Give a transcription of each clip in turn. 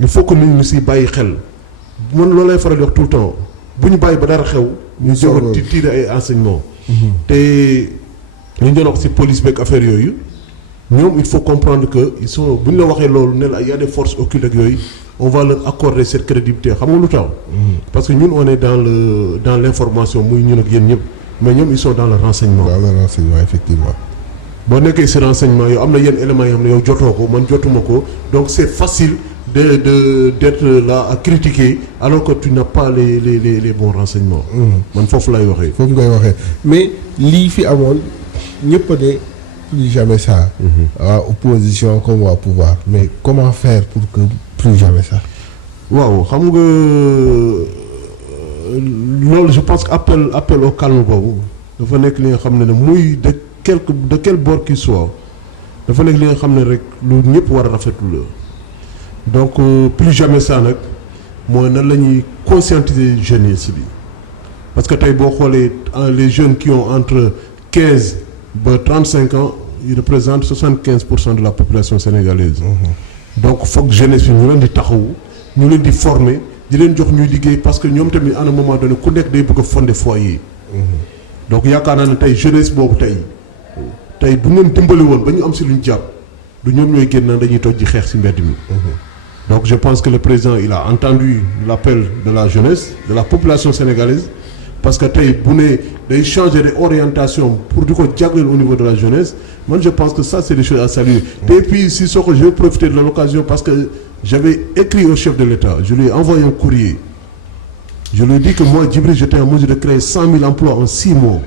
il faut que nit ñi si bàyyi xel man loolu lay faral di wax tout le temps bu ñu bàyyi ba dara xew. ñu jóg di tirer ay enseignements. te ñu doon wax si police beeg affaire yooyu ñoom il faut comprendre que ils sont bu ñu la waxee loolu ne la y a des forces occultes ak yooyu on va leur accorder cette crédibilité xam nga lu tax. parce que ñun on est dans l'information muy ñun ak yéen ñëpp mais ñoom ils sont dans le renseignement. dans le renseignement effectivement. boo nekkee si renseignement yow am na yenn éléments yoo xam ne yow jotoo ko man jotuma ko donc c'est facile d'être là à critiquer alors que tu n'as pas les bons renseignements. man foofu lay waxee. foofu ngay waxee mais lii fi amoon ñëpp a ne plus jamais ça. waa opposition comme waa pouvoir mais comment faire pour que plus jamais ça. waaw xam nga loolu je pense que appel au calme boobu dafa nekk li nga xam ne muy de quel bord qu'il soit dafa nekk li nga xam ne rek lu ñëpp war a rafetlu la donc plus jamais ça nag mooy nan la ñuy conscientiser jeunesse bi parce que tey boo xoolee les jeunes qui ont entre 15 ba 35 ans ils représentent 75% de la population sénégalaise. donc foog jeunesse bi ñu leen di taxawu ñu leen di former di leen jox ñuy liggéey parce que ñoom tamit à un moment donné ku nekk day bëgg a fonder foyer. donc yaakaar naa ne tey jeunesse boobu tey bu ngeen dimbali woon ba ñu am si lu ñu jàpp du ñoom ñooy génn dañuy toj ji xeex si mbedd mi. donc je pense que le président il a entendu l'appel de la jeunesse de la population sénégalaise parce que tey bu ne day changer de orientation pour di ko jagleel au niveau de la jeunesse man je pense que ça c'est des choses à saluer. et puis si soo ko je vais profiter de l'occasion parce que j'avais écrit au chef de l'État je lui ai envoyé un courrier je lui ai dit que moi Djibril j'étais en mesure de créer 100 000 emplois en 6 mois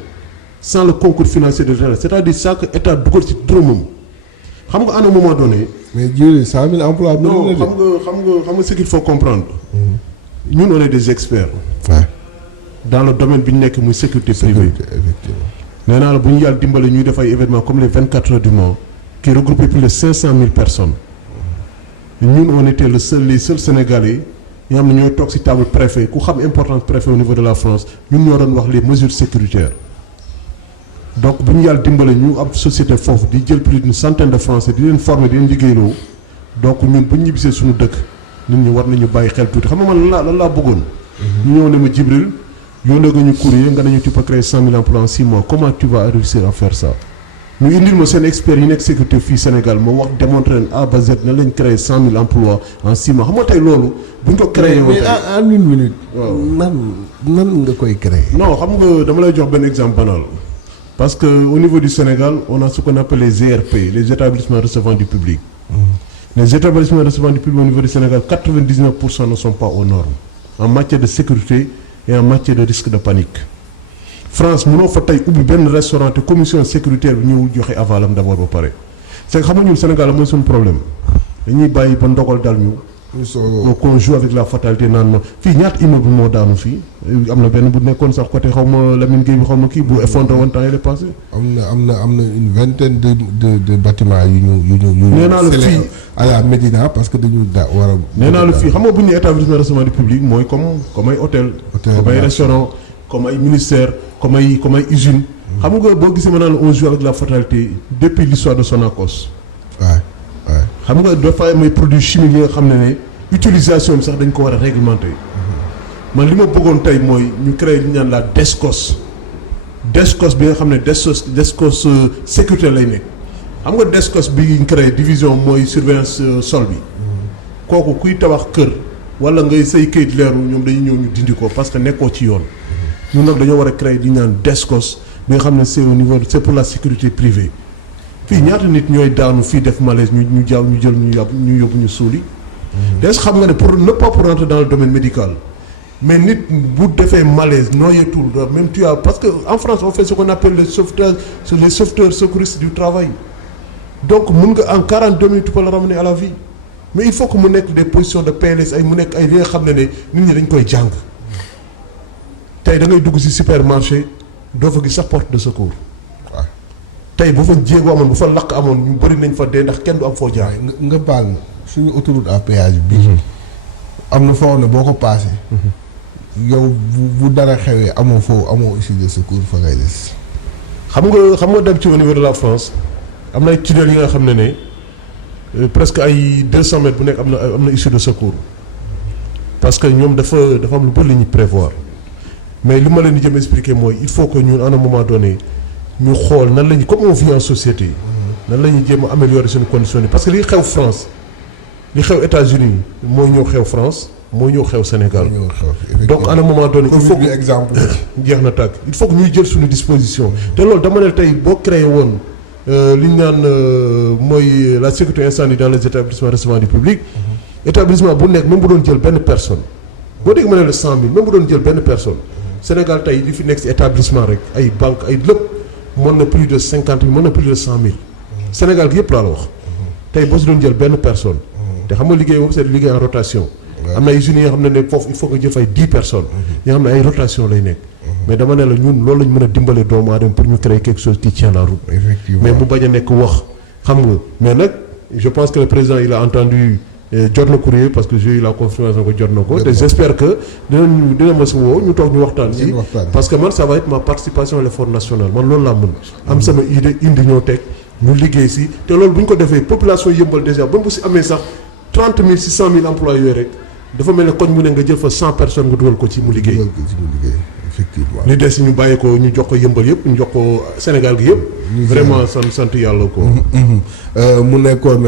sans le concours financier de l'État c'est-à-dire ça que état dugal ci dërëmam xam nga à un moment donné. mais Djibril 100 000 emplois. non xam nga ce qu'il faut comprendre. ñun on est des experts. Ouais. dans le domaine bi ñu nekk muy sécurité privée. effectivement. nee naa la bu ñu yàlla dimbale ñuy def ay événements comme les 24 heures du Mans qui regroupaient plus de 500 000 personnes ñun on était les seuls Sénégalais yoo xam ne ñooy toog ci table préfet ku xam importance préfet au niveau de la France ñun ñoo doon wax les mesures sécuritaires. donc bu ñu yàlla dimbale ñu am société foofu di jël plus d'une centaine de Français di leen former di leen liggéeyloo donc ñun bu ñu ñibbisee suñu dëkk nit ñi war nañu bàyyi xel tuuti xam nga man lan laa bëggoon. ñu ñëw ne ma Djibril yónnee nga ñu courrier nga ne ñu tu peux créer 100 000 emplois en 6 mois comment tu vas réussir à faire ça. ñu indil ma seen experts yi nekk sécurité fii Sénégal ma wax démontrer leen A ba Z na lañ créer 100 000 emplois en 6 mois xam nga tey loolu bu ñu ko créé. mais en une minute. waaw nan nga koy créer. non xam nga dama lay jox benn exemple banal. parce que au niveau du Sénégal on a ce qu'on appelle les ERP les établissements recevant du public. les établissements recevant du public au niveau du Sénégal 99% ne sont pas aux normes en matière de sécurité et en matière de risque de panique. France mënoo fa tey ubbi benn restaurant te commission sécuritaire bi ñëwul joxe avalam d'abord ba pare c'est que xam nga ñun Sénégal mooy suñu problème dañuy bàyyi ba ndogal dal ñu. donc on joue avec la fatalité naan non fii ñaata immeuble moo daanu fii am na benn bu nekkoon sax côté xaw ma Lamine Gueye bi xaw ma kii bu effondré woon temps yële passé. am na une vingtaine de bâtiments yu ñu. nee naa la fii à la Médina parce que dañu war a. nee naa la fii xam nga bu ñu nee établissement de recevement du public mooy comme ay hôtel. comme ay restaurant comme ay ministère comme ay usine. xam nga boo gisee maanaam on joue avec la fatalité depuis l'histoire de Sonacos. waaw. xam nga dafa am ay produits chimiques yi nga xam ne utilisation bi sax dañ ko war a réglementer man li ma bëggoon tey mooy ñu créer li ñu naan la DSCOS bi nga xam ne DSCOS sécurité lay nekk xam nga DSCOS bi ñu créé division mooy surveillance sol bi kooku kuy tabax kër wala ngay say kayit leeru ñoom dañuy ñëw ñu dindi ko parce que nekkoo ci yoon ñun nag dañoo war a créer li ñu naan DSCOS bi nga xam ne c'est au niveau c'est pour la sécurité privée. fii ñaata nit ñooy daanu fii def malaise ñu jaaw ñu jël ñu yóbbu ñu suuli. des xam nga ne pour ne pas pour rentrer dans le domaine médical mais nit bu defee malaise noyeetul même tu as parce que en France on fait ce qu'on appelle les sauveteurs secouristes du travail donc mun nga en 42 minutes tu peux le ramener à la vie mais il faut que mu nekk des positions de PLS mu nekk ay li nga xam ne nit ñi dañ koy jàng tey da ngay dugg ci supermarché doo fa gis sax porte de secours. tey bu fa jéego amoon bu fa lakk amoon ñu bëri nañ fa dee ndax kenn du am foo jaay. nga baal ma suñu autoroute à péage bi am na foo ne boo ko paasee. yow bu dara xewee amoo issue de secours fa ngay des. xam nga dem ci au niveau de la France am na ay tunnels yi nga xam ne presque ay 200 mètres bu nekk am na issue de secours parce que ñoom dafa am lu bëri li ñuy prévoir mais li ma leen di jëm expliquer mooy il faut que ñun à un moment donné ñu xool nan la ñu comme on vit en société nan la ñuy jéem a améliorer suñu conditions yi parce que li xew France li xew États-Unis mooy ñëw xew France mooy ñëw xew Sénégal donc à un moment donné il faut que exemple jeex na tàkk il faut que ñuy jël suñu disposition te loolu dama ne tey boo créé woon li ñu naan mooy la sécurité incendie dans les établissements recevant du public établissement bu nekk même bu doon jël benn personne boo dégg ma ne la 100 000 même bu doon jël benn personne Sénégal tey li fi nekk ci établissement rek ay banque ay lépp mën na plus de 50 000 mën na plus de 100 000 Sénégal gi yëpp laa la wax tey boo si doon jël benn personne te xam nga liggéey boobu c'est liggéey en rotation am na ay usines yoo xam ne foofu il faut que jël fay 10 personnes yoo xam ne ay rotation lay nekk mais dama ne la ñun loolu lañ mën a dimbale doomu aadama pour ñu créer quelque chose qui tient la route effectivement mais bu bañ a nekk wax xam nga mais nag je pense que le président il a entendu jot na courrier parce que j'ai eu la confirmation que jot na ko te j'espère que dina ma si woo ñu toog ñu waxtaan si parce que man ça va être ma participation à l'effort national man loolu laa mën am sama idée indi ñoo teg ñu liggéey si te loolu bu ñu ko defee population yëmbal déjà ba bu si amee sax 30 000 si 100 000 emplois yooyu rek dafa mel ne koñ mu ne nga jël fa 100 personnes nga dugal ko ci mu liggéey effectivement li des ñu bàyyi ko ñu jox ko yëmbal yëpp ñu jox ko Sénégal gi yëpp vraiment sant yàlla ko mu nekkoon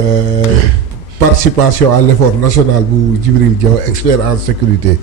participation à l'effort national bu Djibril Diaw expert en sécurité